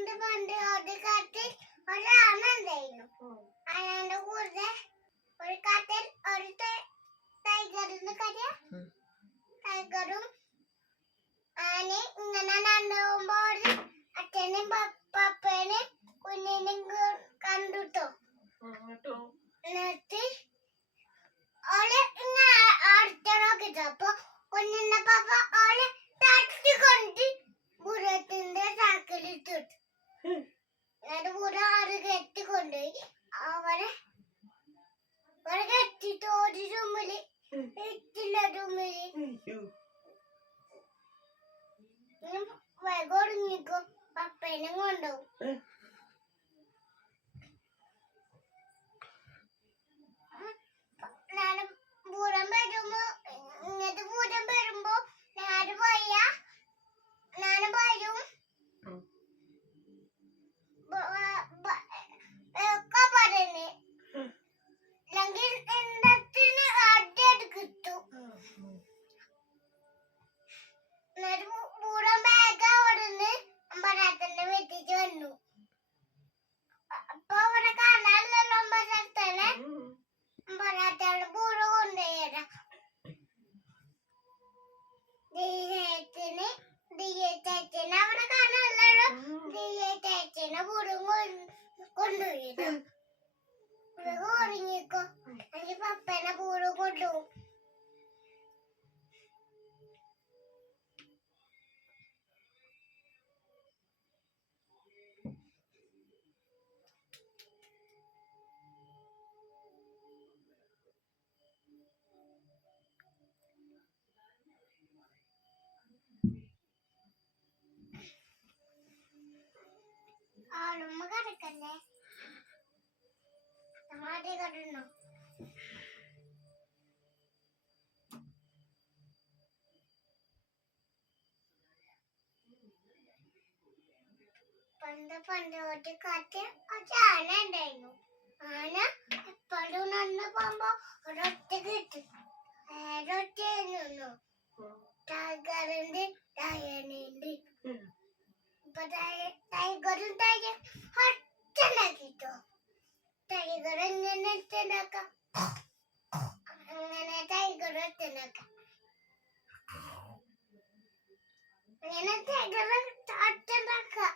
പണ്ട് പണ്ട് ഒരു കാട്ടിൽ ഒരു ആന കൂടെ ഒരു കാട്ടിൽ ഒരു ടൈഗറിന് കറിയ ടൈഗറും ആനയും ഇങ്ങനെ നടന്നു പോകുമ്പോൾ അച്ഛനും കൊണ്ടുപോയി അവനെ അവനെ കെട്ടിട്ട് ഒരു റൂമിൽ എത്തില്ല റൂമിൽ വേഗം ഒടുങ്ങിക്കും പപ്പേനെ കൊണ്ടുപോകും. 꼬리 꼬리다. ആളുമ്മ കിടക്കല്ലേ നമ്മളാദ്യം കണ്ടിരുന്നോ പണ്ട് പണ്ട് തൊട്ട് കാറ്റ് ഒരു ആന ഉണ്ടായിരുന്നു ആന എപ്പോഴും നടന്നു പോകുമ്പോ ഒരൊറ്റ കിട്ടും ഒരൊറ്റ काही करून त्याचे हट्ट नाही तो काही करून नेण्याचे नका काही करत नका नेण्याचे गरज हट्ट नका